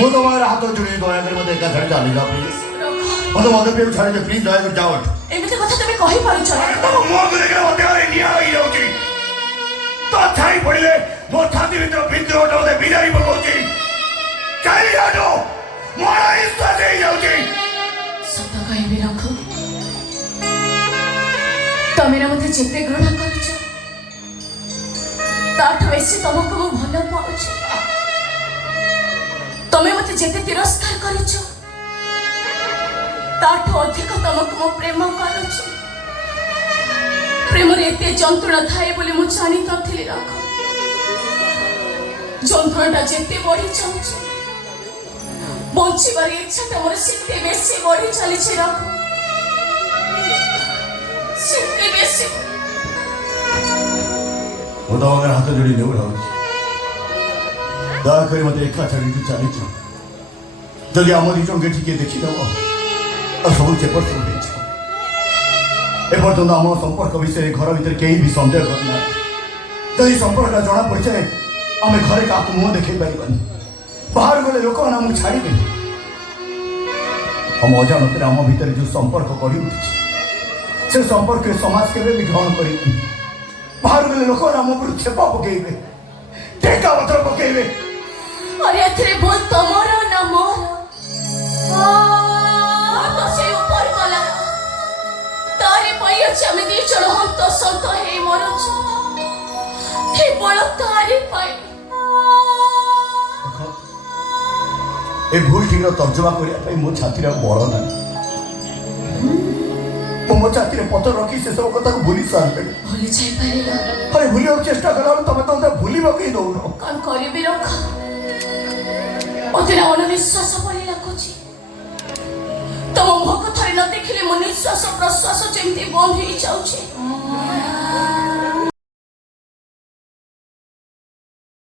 ମୁଁ ତମର ହାତ ଯୋଡ଼ି ଦୟାକରି ମୋତେ ଏକା ଛାଡ଼ି ଚାଲିଯାଅ ପ୍ଲିଜ୍। ମୋତେ ମଦ ପିଇବାକୁ ଛାଡ଼ିଦିଅ ପ୍ଲିଜ୍, ଦୟାକରି ଯାଅ। ଏମିତି କଥା ତମେ କହିପାରୁଛ? ତମ ମୁହଁକୁ ଦେଖିଲେ ମୋ ଦେହରେ ନିଆଁ ହେଇଯାଉଛି। ତ ଛାଇ ପଡ଼ିଲେ ମୋ ଛାତି ଭିତରେ ବିଦ୍ରୋହଟା ମୋତେ ବିଜାରି ପକାଉଛି। ଚାଲିଯାଅ, ମୋର ନିଶ୍ୱାସ ହେଇଯାଉଛି। ସତ କହିବି ରଘୁ, ତମେ ନା ମୋତେ ଯେତେ ଘୃଣା କରୁଛ ତାଠୁ ବେଶୀ ତମକୁ ମୁଁ ଭଲ ପାଉଛି। ତମେ ମୋତେ ଯେତେ ତିରସ୍କାର କରୁଛ ତାଠୁ ଅଧିକ ତମକୁ ମୁଁ ପ୍ରେମ କରୁଛି। ପ୍ରେମରେ ଏତେ ଯନ୍ତ୍ରଣା ଥାଏ ବୋଲି ମୁଁ ଜାଣିନଥିଲି ରଘୁ। ଯନ୍ତ୍ରଣାଟା ଯେତେ ବଢି ଯାଉଛି ବଞ୍ଚିବାର ଇଚ୍ଛାଟା ମୋର ସେତେ ବେଶୀ ବଢି ଚାଲିଛି ରଘୁ, ସେତେ ବେଶୀ। ମୁଁ ତମ ଆଗରେ ହାତ ଯୋଡ଼ି ନେଉଥାଉଛି, ଦୟାକରି ମୋତେ ଏକା ଛାଡ଼ିକି ଚାଲିଛ। ଯଦି ଆମ ଦୁଇ ଜଣଙ୍କୁ ଟିକେ ଦେଖିଦେବ ଆଉ ସବୁ ଚେପଟ ସବୁ ହେଇଯିବ। ଏପର୍ଯ୍ୟନ୍ତ ଆମ ସମ୍ପର୍କ ବିଷୟରେ ଘର ଭିତରେ କେହି ବି ସନ୍ଦେହ କରିନାହାନ୍ତି। ଯଦି ସମ୍ପର୍କଟା ଜଣା ପଡ଼ିଯାଏ ଆମେ ଘରେ କାହାକୁ ମୁହଁ ଦେଖେଇ ପାରିବାନି। ବାହାରୁ ଗଲେ ଲୋକମାନେ ଆମକୁ ଛାଡ଼ିବେନି। ଆମ ଅଜାଣତରେ ଆମ ଭିତରେ ଯେଉଁ ସମ୍ପର୍କ ଗଢ଼ି ଉଠିଛି ସେ ସମ୍ପର୍କରେ ସମାଜ କେବେ ବି ଗ୍ରହଣ କରିବେନି। ବାହାରୁ ଗଲେ ଲୋକମାନେ ଆମ ଉପରୁ ଛେପ ପକେଇବେ, ଟେକା ପଥର ପକେଇବେ। ଆରେ ଏଥିରେ ଭୁଲ ତମର ନା ମୋର? ତ ସେଇ ଉପର କଲା ତାରି ପାଇଁ ଅଛି ଆମେ ଦି ଜଣ ହନ୍ତ ସନ୍ତ ହେଇ ମରୁଛୁ, କେବଳ ତାରି ପାଇଁ। ଏ ଭୁଲ ଠିକର ତର୍ଜମା କରିବା ପାଇଁ ମୋ ଛାତିରେ ଆଉ ବଳ ନାହିଁ। ମୁଁ ମୋ ଛାତିରେ ପଥର ରଖି ସେସବୁ କଥାକୁ ଭୁଲି ସାରିଲେଣି। ଭୁଲି ଯାଇପାରିଲ? ଆରେ ଭୁଲିବାକୁ ଚେଷ୍ଟା କଲାବେଳେ ତମେ ତ ମୋତେ ଭୁଲିବାକୁ ହିଁ ଦଉନ। କଣ କରିବି ରଖ, ମତେ ଅଣନିଶ୍ୱାସ ପରି ଲାଗୁଛି। ତମ ମୁହଁକୁ ଥରେ ନ ଦେଖିଲେ ମୋ ନିଶ୍ୱାସ ପ୍ରଶ୍ୱାସ ଯେମିତି ବନ୍ଦ ହେଇଯାଉଛି।